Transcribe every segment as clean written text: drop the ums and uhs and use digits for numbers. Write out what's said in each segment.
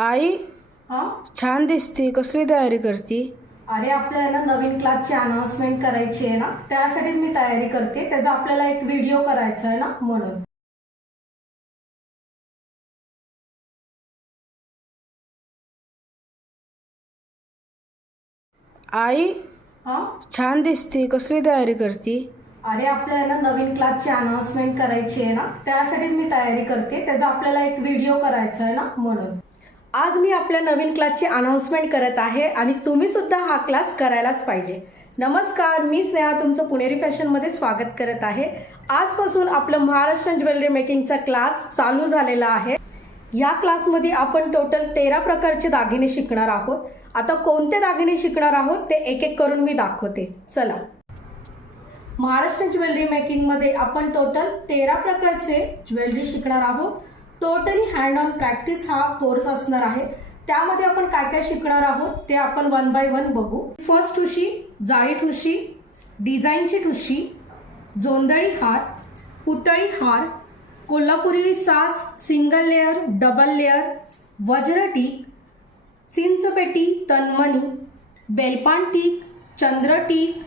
आई हा. छान दिसती. कसली तयारी करती? अरे आपल्याला नवीन क्लासची अनाउन्समेंट करायची आहे ना, त्यासाठीच मी तयारी करते. त्याचा आपल्याला एक व्हिडिओ करायचा आहे ना, म्हणून. आई हा. छान दिसती. कसली तयारी करती? अरे आपल्याला नवीन क्लासची अनाउन्समेंट करायची आहे ना, त्यासाठीच मी तयारी करते. त्याचा आपल्याला एक व्हिडिओ करायचा आहे ना, म्हणून. आज मी आपल्या नवीन क्लासची अनाउन्समेंट करत आहे आणि तुम्ही सुद्धा हा क्लास करायलाच पाहिजे. नमस्कार, मी स्नेहा तुमचं पुणेरी फॅशनमध्ये स्वागत करत आहे. आजपासून आपलं महाराष्ट्र ज्वेलरी मेकिंगचा क्लास चालू झालेला आहे. या क्लासमध्ये आपण टोटल 13 प्रकारचे दागिने शिकणार आहोत. आता कोणते दागिने शिकणार आहोत ते एक एक करून मी दाखवते. चला. महाराष्ट्र ज्वेलरी मेकिंगमध्ये आपण टोटल 13 प्रकारचे ज्वेलरी शिकणार आहोत. टोटली हँड ऑन प्रॅक्टिस हा कोर्स असणार आहे. त्यामध्ये आपण काय काय शिकणार आहोत ते आपण वन बाय वन बघू. फर्स्ट ठुशी, जाळी ठुशी, डिझाईनची ठुशी, जोंधळी हार, पुतळी हार, कोल्हापुरी साज, single layer, double layer, वज्रटीक, चिंचपेटी, तन्मणी, Belpan टीक, चंद्रटीक,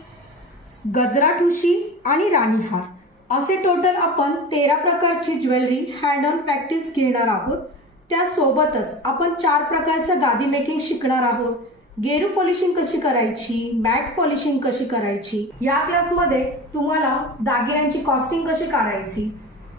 गजरा ठुशी आणि राणीहार असे टोटल आपण 13 प्रकारची ज्वेलरी हँड ऑन प्रॅक्टिस घेणार आहोत. त्यासोबतच आपण 4 प्रकारचं गादी मेकिंग शिकणार आहोत. गेरू पॉलिशिंग कशी करायची, मॅट पॉलिशिंग कशी करायची. या क्लासमध्ये तुम्हाला दागिन्यांची कॉस्टिंग कशी काढायची,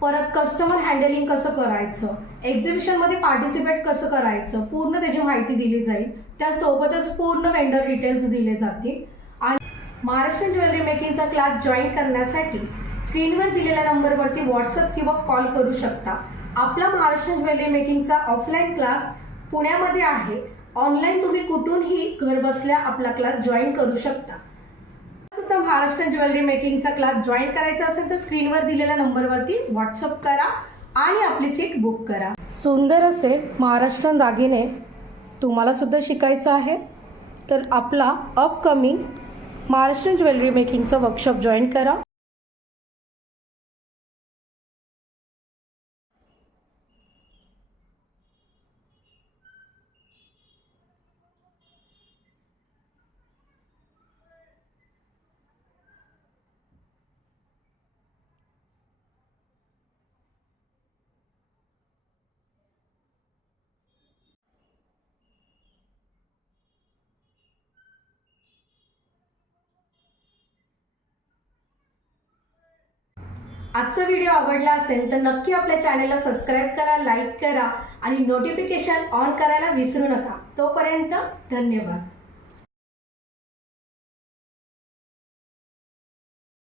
परत कस्टमर हँडलिंग कसं करायचं, एक्झिबिशनमध्ये पार्टिसिपेट कसं करायचं, पूर्ण त्याची माहिती दिली जाईल. त्यासोबतच पूर्ण वेंडर डिटेल्स दिले जातील. आणि महाराष्ट्र ज्वेलरी मेकिंगचा क्लास जॉईन करण्यासाठी स्क्रीनवर दिलेल्या नंबरवरती व्हॉट्सअप किंवा कॉल करू शकता. आपला महाराष्ट्र ज्वेलरी मेकिंगचा ऑफलाईन क्लास पुण्यामध्ये आहे. ऑनलाईन तुम्ही कुठूनही घर बसल्या आपला क्लास जॉईन करू शकता. सुद्धा महाराष्ट्र ज्वेलरी मेकिंगचा क्लास जॉईन करायचा असेल तर स्क्रीनवर दिलेल्या नंबरवरती व्हॉट्सअप करा आणि आपली सीट बुक करा. सुंदर असे महाराष्ट्रीयन दागिने तुम्हाला सुद्धा शिकायचं आहे तर आपला अपकमिंग महाराष्ट्र ज्वेलरी मेकिंगचा वर्कशॉप जॉईन करा. आजचा व्हिडिओ आवडला असेल तर नक्की आपल्या चॅनलला सबस्क्राईब करा, लाईक करा आणि नोटिफिकेशन ऑन करायला विसरू नका. तोपर्यंत धन्यवाद.